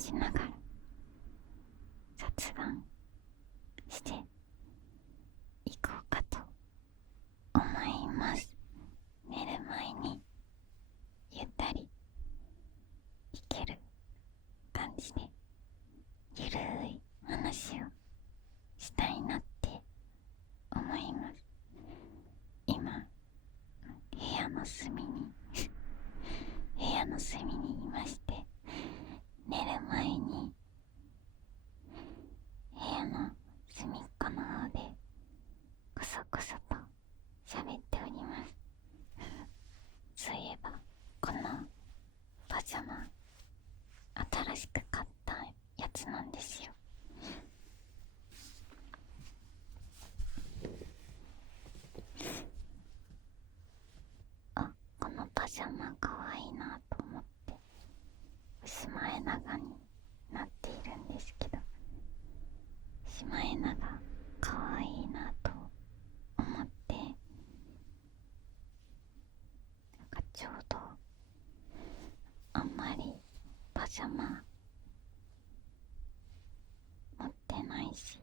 しながら雑談していこうかと思います。寝る前にゆったり弾ける感じでゆるい話をしたいなって思います。今部屋の隅にいまして、寝る前に部屋の隅っこの方でこそこそと喋っております。そういえばこのパジャマ新しく買ったやつなんですよ。このパジャマかわいいなと思ってシマエナガになっているんですけど、シマエナガかわいいなと思って、ちょうどあんまりパジャマ持ってないし、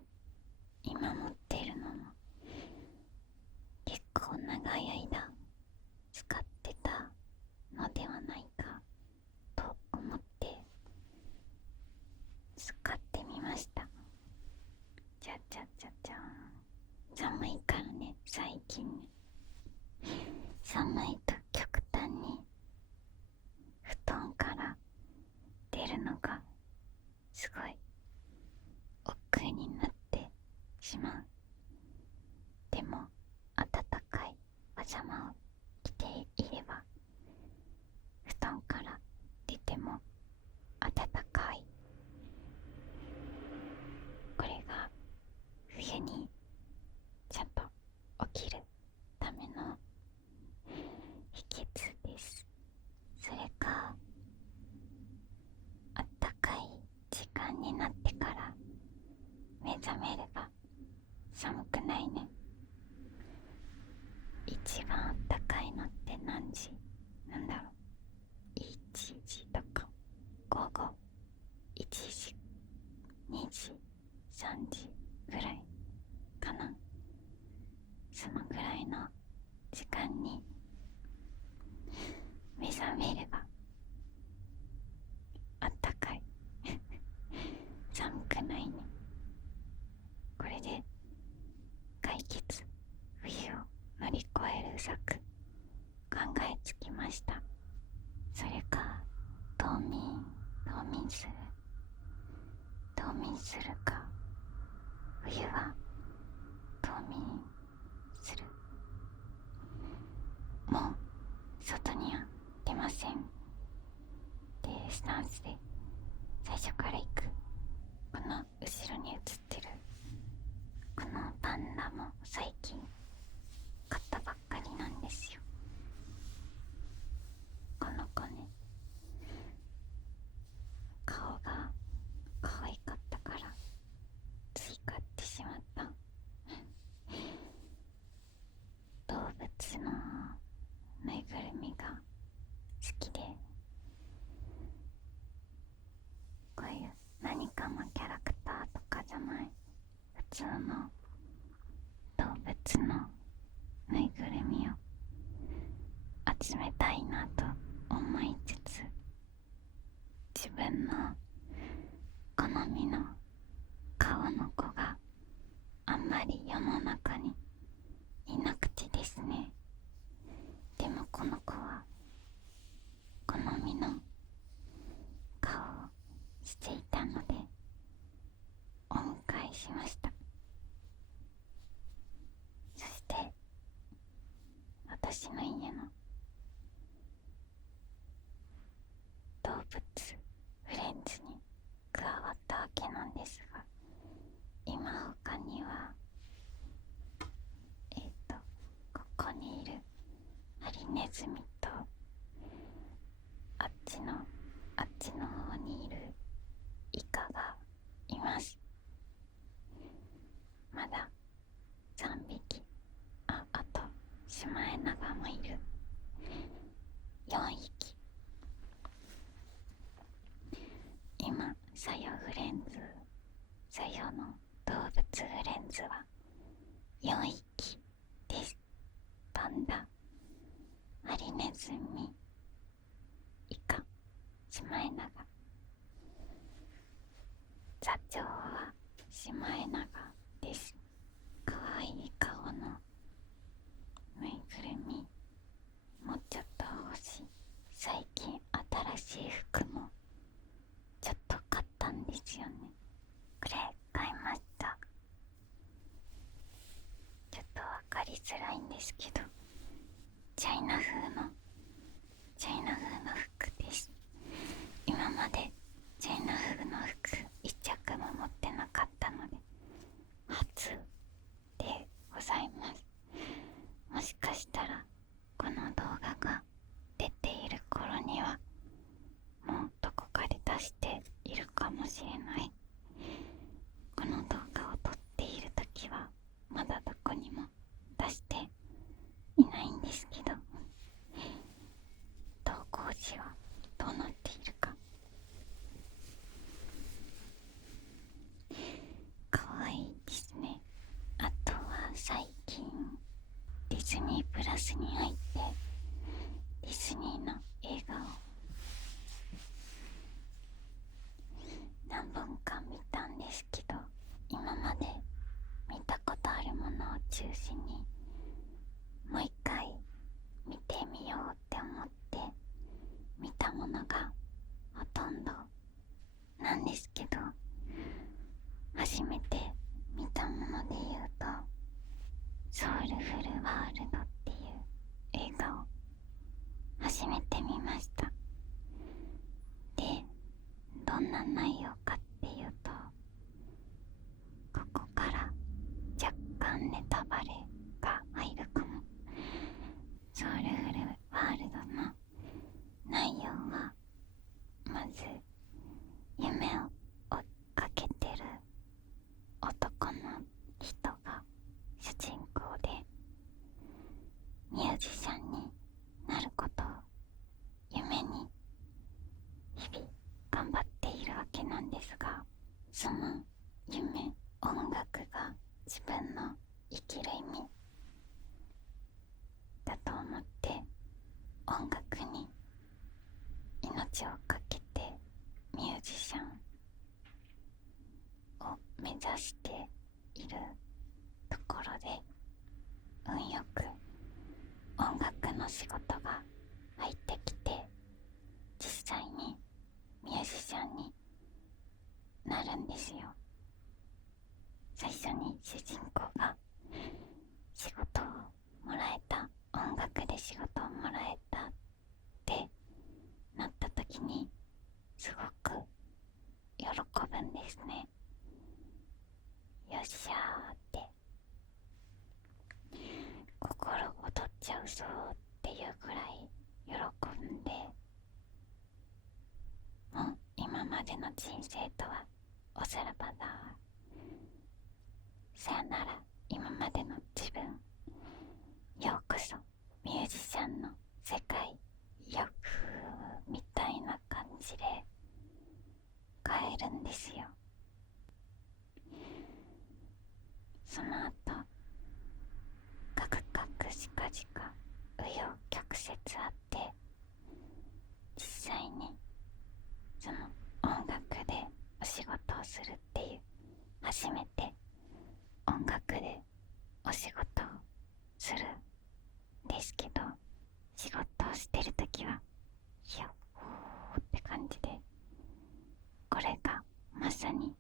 今持ってるのも結構長い間使ってたのではないかと思って使ってみました。じゃじゃじゃじゃん。寒いからね、最近ね。寒いと極端に布団から出るのがすごい億劫になってしまう。でも暖かいパジャマを着ていれば布団から出ても暖かい。これが冬にちゃんと起きるための秘訣です。それかあったかい時間になってから目覚めれば寒くないね。一番あったかいのって何時なんだろう。1時とか午後1時2時3時ぐらいかな。そのぐらいの時間に目覚めればあったかい寒くないね。これで解決、冬を乗り越える策考えつきました。それか冬眠するか、冬は冬眠する。もう外には出ませんってスタンスで最初から行く。この後ろに映ってるこのパンダも最近買ったばっかりなんですよ。この子ね、顔が可愛かったからつい買ってしまった。動物のぬいぐるみが好きで、こういう何かのキャラクターとかじゃない普通の動物のぬいぐるみを集めたいなと思いつつ、自分の好みの顔の子があんまり世の中にいなくてですね。でもこの子は好みの顔をしていたのでお迎えしました。そして私の家の動物フレンズに加わったわけなんですが、今他にはここにいるハリネズミとあっちの方にいるイカがいます。まだ3匹。あとシマエナガもいる。4匹。今フレンズ、さよの動物フレンズは4匹です。パンダ、ハリネズミ、イカ、シマエナガ。座長はシマエナガです。かわいい顔のぬいぐるみ、もうちょっと欲しい。最近新しい服もちょっと買ったんですよね。これ買いました。ちょっとわかりづらいんですけど、チャイナ風の服です。今までチャイナ風の服一着も持ってなかったので初でございます。もしかしたらこの動画が出ている頃にはもうどこかで出しているかもしれない。この動画を撮っている時はまだどこにも出していないんですけど、投稿時はどうなっているか。かわいいですね。あとは最近ディズニープラスに入ってディズニーの映画を何本か見たんですけど、今まで見たことあるものを中心にもう一回見てみようって思って見たものがほとんどなんですけど、初めて見たもので言うとソウルフルワールドっていう映画を初めて見ました。で、どんな内容かっていうと、ここから若干ネタバレが入るかも。ソウルフルワールドの内容は、まず夢を追っかけてる男の人が主人公で、ミュージシャンになることを夢に日々頑張っているわけなんですが、その夢、音楽が自分の生きる意味だと思って音楽に命をかけてミュージシャンを目指しているところで、運よく音楽の仕事が入ってきて、実際にミュージシャンになるんですよ。最初に主人公が仕事をもらえた、音楽で仕事をもらえたってなった時にすごく喜ぶんですね。よっしゃーって心躍っちゃうぞっていうくらい喜んで、もう今までの人生とはおさらばだ、さよなら今までの自分、ようこそミュージシャンの世界よみたいな感じで帰るんですよ。その後カクカクしかじか紆余曲折あって、実際にその音楽でお仕事をするっていう、初めて音楽でお仕事をするんですけど、仕事をしてるときはヒャッホーって感じで、これがまさに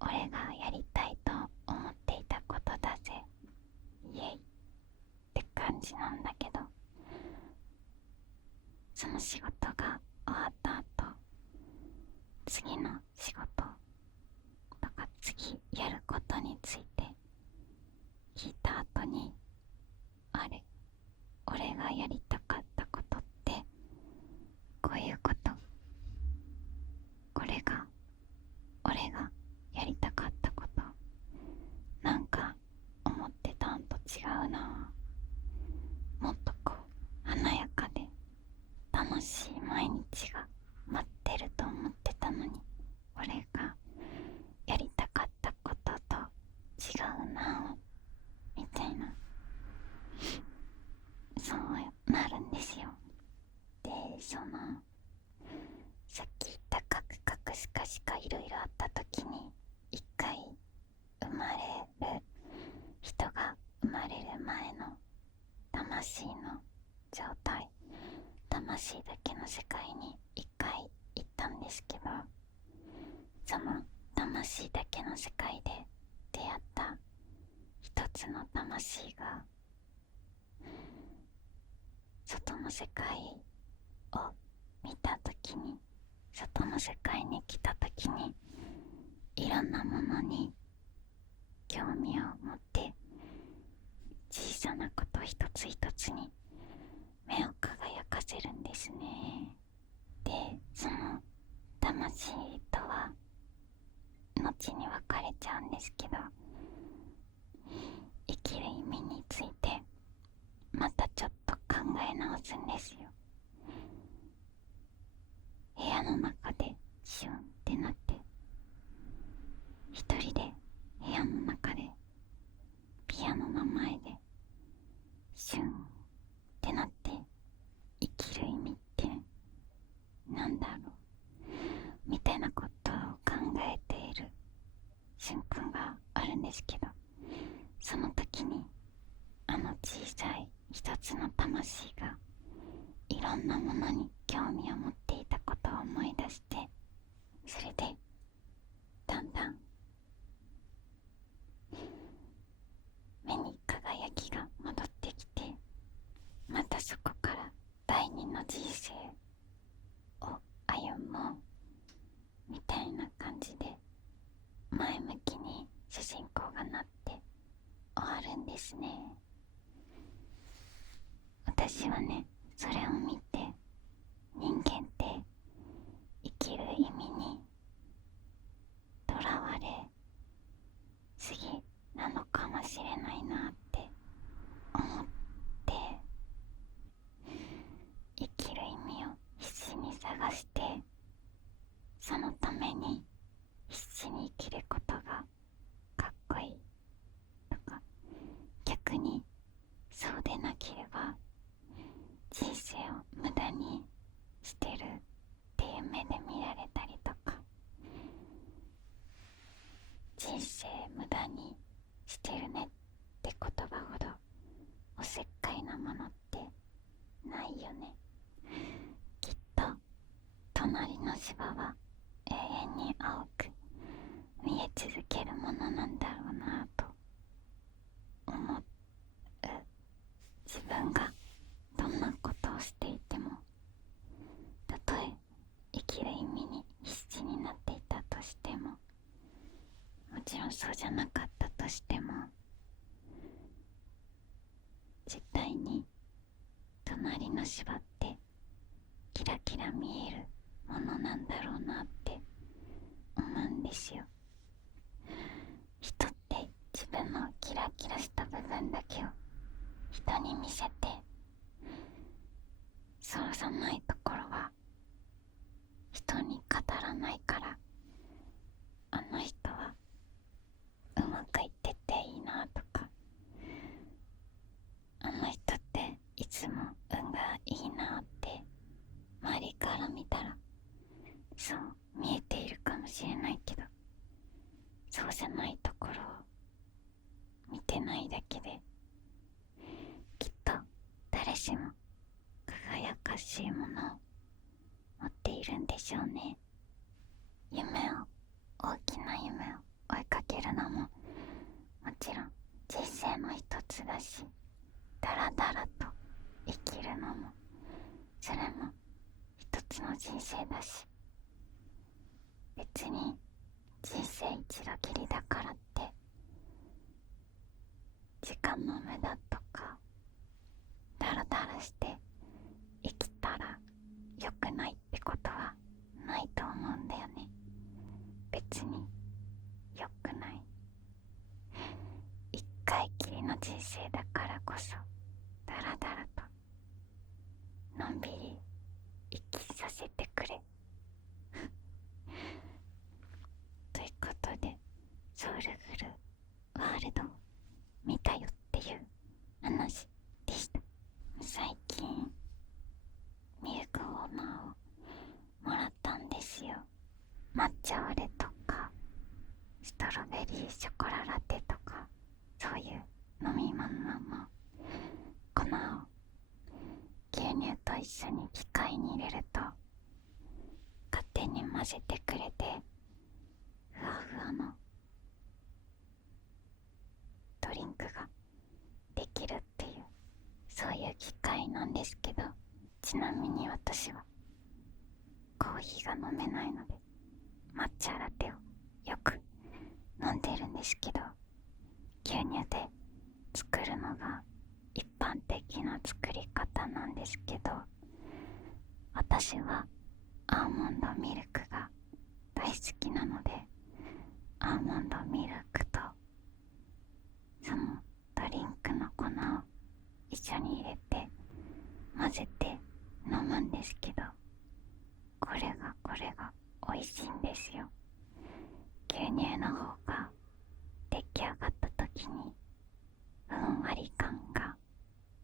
俺がやりたいと思っていたことだぜ、イエイって感じなんだけど、その仕事が終わった後、次の仕事とか次やることについて聞いた後に、あれ、俺がやりたかったことってこういうこと、これが俺がやりたかったこと、なんか思ってたんと違うな、もっとこう華やかで楽しい毎日が待ってると思ってたのに、俺がしかいろいろあった時に一回生まれる人が生まれる前の魂の状態、魂だけの世界に一回行ったんですけど、その魂だけの世界で出会った一つの魂が外の世界を見た時に、外の世界に来た時にいろんなものに興味を持って小さなこと一つ一つに目を輝かせるんですね。で、その魂とは後に別れちゃうんですけど、生きる意味についてまたちょっと考え直すんですよ。部屋の中でシュンってなって、一人で部屋の中でピアノの前でシュンってなって、生きる意味ってなんだろうみたいなことを考えている瞬間があるんですけど、その時にあの小さい一つの魂がいろんなものに興味を持っていたことを思い出して、それでだんだん目に輝きが戻ってきて、またそこから第二の人生を歩もうみたいな感じで前向きに主人公がなって終わるんですね。私はね、それを見て人間って生きる意味にとらわれすぎなのかもしれないなって思って、生きる意味を必死に探して、そのために必死に生きることがかっこいいとか、逆にそうでなければ人生を無駄にしてるっていう目で見られたりとか、人生無駄にしてるねって言葉ほどおせっかいなものってないよね。きっと隣の芝は永遠に青く見え続けるものなんだろうなと思う。自分がどんなことをしていても、たとえ生きる意味に必死になっていたとしても、もちろんそうじゃなかったとしても、絶対に隣の芝ってキラキラ見えるものなんだろうなって思うんですよ。人って自分のキラキラした部分だけを人に見せて、そうじゃないところは人に語らないから、あの人はうまくいってていいなとか、あの人っていつも運がいいなって周りから見たらそう見えているかもしれないけど、そうじゃないところを見てないだけで、きっと誰しも輝かしいものを持っているんでしょうね。夢を、大きな夢を追いかけるのももちろん人生の一つだし、だらだらと生きるのもそれも一つの人生だし、別に人生一度きりだからって時間の無駄とかだらだらして生きたら良くないってことはないと思うんだよね。別に良くない、一回きりの人生だからこそだらだらとのんびり生きさせてくれということで、ソウルフルワールドを見たよっていう話でした。最近ミルクウォーマーをもらったんですよ。待っショコララテとかそういう飲み物の粉を牛乳と一緒に機械に入れると勝手に混ぜてくれてふわふわのドリンクができるっていう、そういう機械なんですけど、ちなみに私はコーヒーが飲めないので抹茶ラテをよく飲んでるんですけど、牛乳で作るのが一般的な作り方なんですけど、私はアーモンドミルクが大好きなので、アーモンドミルクとそのドリンクの粉を一緒に入れて混ぜて飲むんですけど、これが美味しいんですよ。牛乳の方が出来上がった時にふんわり感が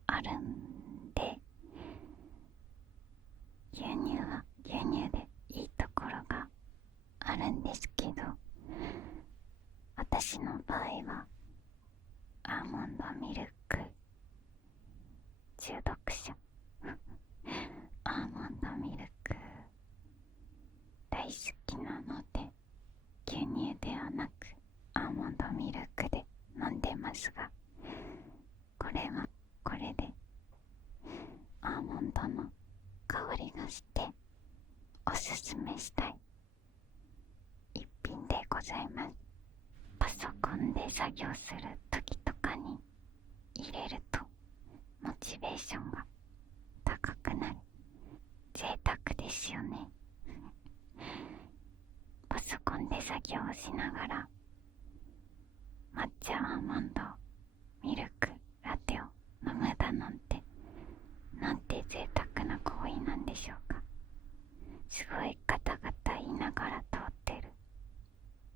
あるんで、牛乳は牛乳でいいところがあるんですけど、私の場合はアーモンドミルク中毒者アーモンドミルク大好きなので、牛乳ではなくアーモンドミルクで飲んでますが、これはこれでアーモンドの香りがしておすすめしたい一品でございます。パソコンで作業する時とかに入れるとモチベーションが高くなる。贅沢ですよねパソコンで作業をしながら抹茶アーモンドミルクラテを飲むだなんて、なんて贅沢な行為なんでしょうか。すごいガタガタ言いながら通ってる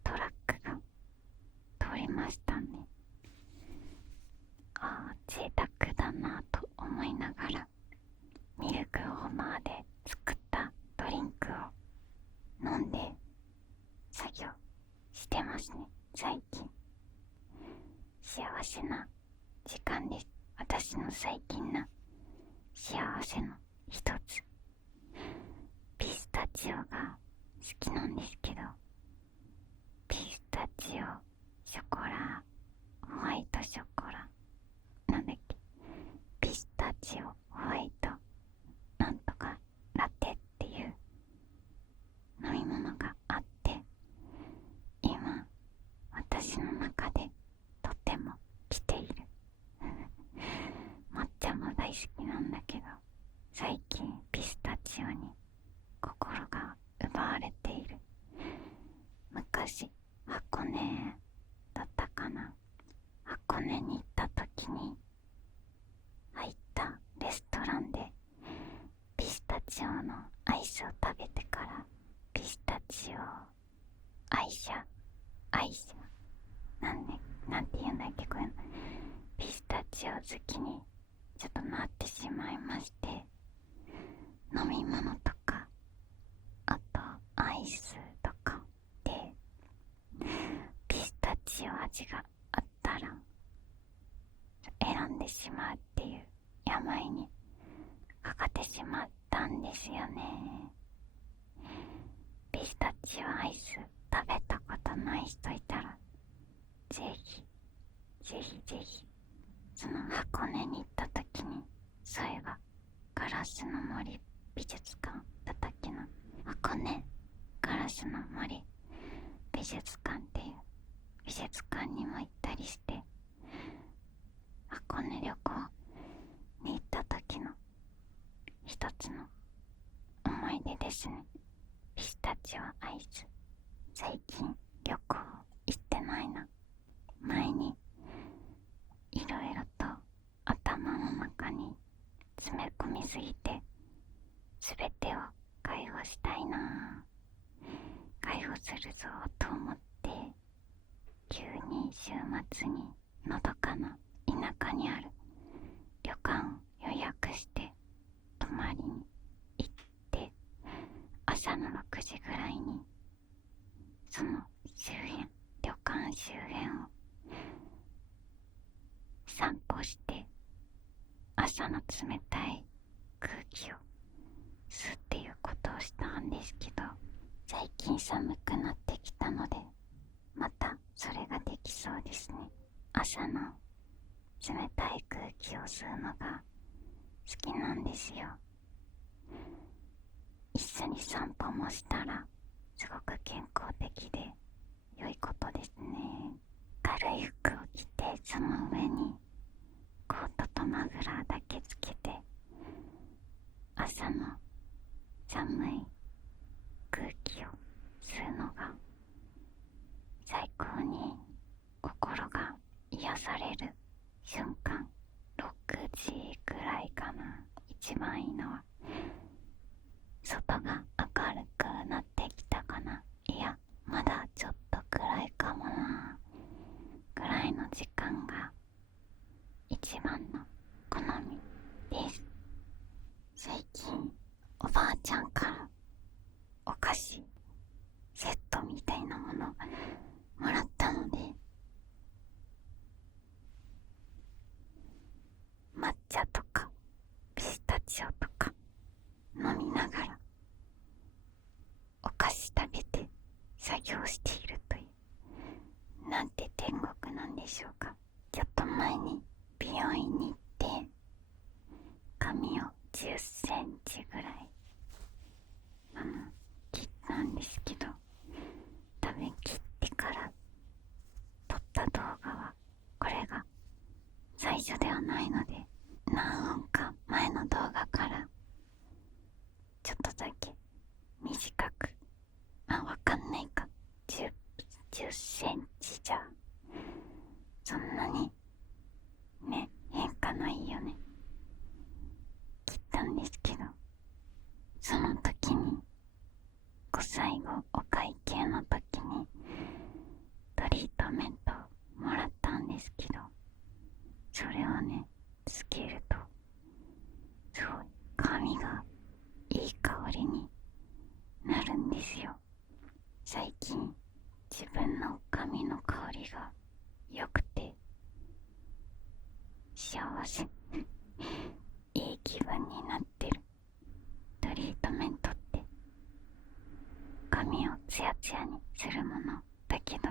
トラックが通りましたね。贅沢だなと思いながらミルクホーマーで作ったドリンクを飲んで作業してますね。最近幸せな時間です。私の最近の幸せの一つ、ピスタチオが好きなんですけど、ピスタチオショコラ、ホワイトショコラ、なんだっけ、ピスタチオホワイトなんとかラテっていう飲み物があって、今私の中でとても来ている抹茶も大好きなんだけど、最近ピスタチオに心が奪われている。昔箱根だったかな、箱根に行った時に入ったレストランでピスタチオのアイスを食べてから、ピスタチオ愛者なんて言うんだっけ、これピスタチオ好きにちょっとなってしまいまして、飲み物とかあとアイスとかでピスタチオ味があったら選んでしまうっていう病にかかってしまったんですよね。ピスタチオアイス食べたことない人いたらぜひその箱根に行った時に、それがガラスの森美術館だったっけな、箱根ガラスの森美術館っていう美術館にも行ったりして、箱根旅行に行った時の一つの思い出ですね。ピスタチオアイス。最近旅行行ってないな。前にいろいろと頭の中に詰め込みすぎて、すべてを解放したいな、解放するぞと思って、急に週末にのどかな田舎にある旅館を予約して泊まりに行って、朝の6時ぐらいにその周辺旅館周辺を散歩して、朝の冷たい空気を吸うっていうことをしたんですけど、最近寒くなってきたので、またそれができそうですね。朝の冷たい空気を吸うのが好きなんですよ。一緒に散歩もしたらすごく健康的で良いことですね。軽い服を着て、その上にコートとマフラーだけつけて、朝の寒い空気を吸うのが最高に心が癒される瞬間。6時くらいかな。一番いいのは外が明るくなってきたかな。いや、まだちょっと暗いかもなぐらいの時間が一番の好みです。最近おばあちゃんからお菓子セットみたいなものもらったので、抹茶とかピスタチオとか飲みながらお菓子食べて作業しているという、なんて天国なんでしょうか。ちょっと前に美容院に行って髪を10センチぐらい切ったんですけど、多分切ってから撮った動画はこれが最初ではないので、何本か前の動画からちょっとだけ短く、わかんないか、10センチじゃそんなにね、変化ないよね。切ったんですけど、その時に最後お会計の時にトリートメントをもらったんですけど、それをねつけるとすごい髪がいい香りになるんですよ。最近自分の髪の香りが良くて幸せいい気分になってる。トリートメントって髪をツヤツヤにするものだけど、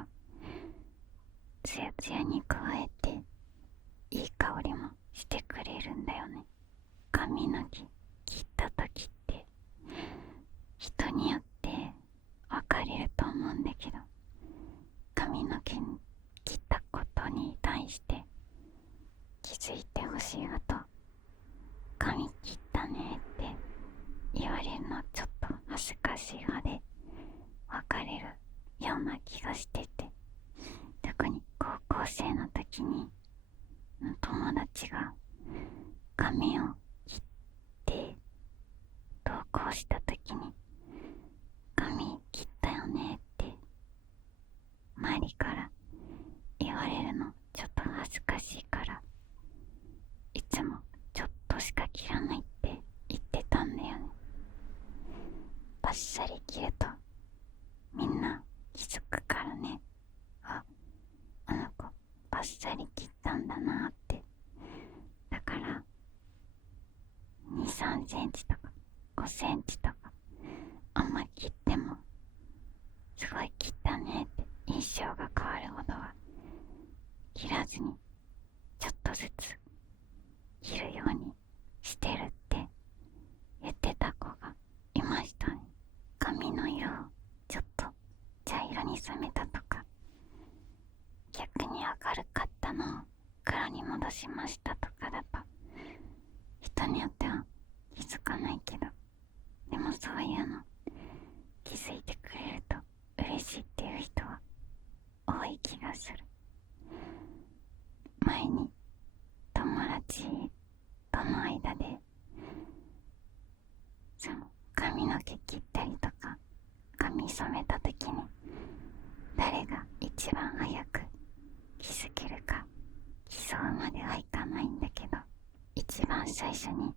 ツヤツヤに加えていい香りもしてくれるんだよね。髪の毛切った時って人によって分かれると思うんだけど、髪の毛切ったことに対して気づいてほしいのと、髪切ったねって言われるのちょっと恥ずかしい派で分かれるような気がしてて、特に高校生の時に友達が髪を切って投稿した時に、髪切ったよねって周りから言われるのちょっと恥ずかしいから、いつもちょっとしか切らないって言ってたんだよね。バッサリ切るとみんな気づくからね。あの子バッサリ切ったんだなって。だから2、3センチとか5センチとかあんま切ってもすごい切ったねって印象が変わるほどは切らずに、ちょっとずつ切るようにしてるって言ってた子がいましたね。髪の色をちょっと茶色に染めたとか、逆に明るかったのを黒に戻しましたとかだと、人によっては気づかないけど、でもそういうの気づいてくれると嬉しいっていう人は多い気がする。前に友達との間でその髪の毛切ったりとか髪染めた時に誰が一番早く気づけるか競うまではいかないんだけど、一番最初に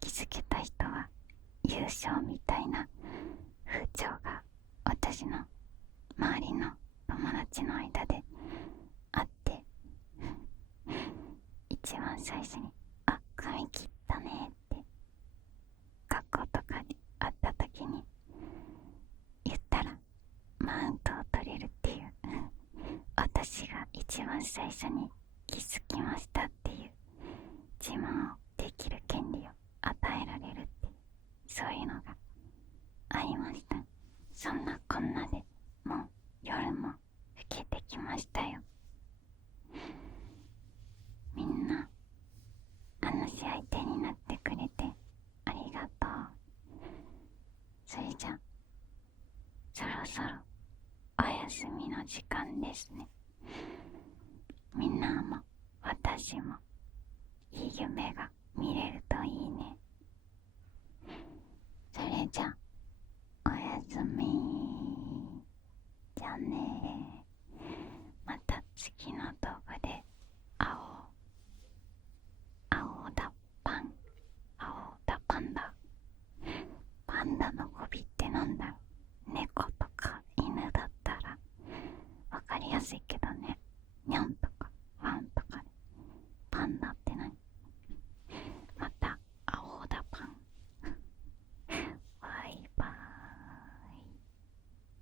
気づけた人は優勝みたいな風潮が私の周りの友達の間で会って一番最初に「あ、髪切ったね」って学校とかで会った時に言ったらマウントを取れるっていう私が一番最初に気づきましたっていう自慢をできる権利を与えられるっていう、そういうのがありました。そんなこんなでもう夜も更けてきましたよ。みんな話し相手になってくれてありがとう。それじゃそろそろお休みの時間ですね。みんなも私もいい夢が見れるといいね。それじゃおやすみ。じゃあね。また次の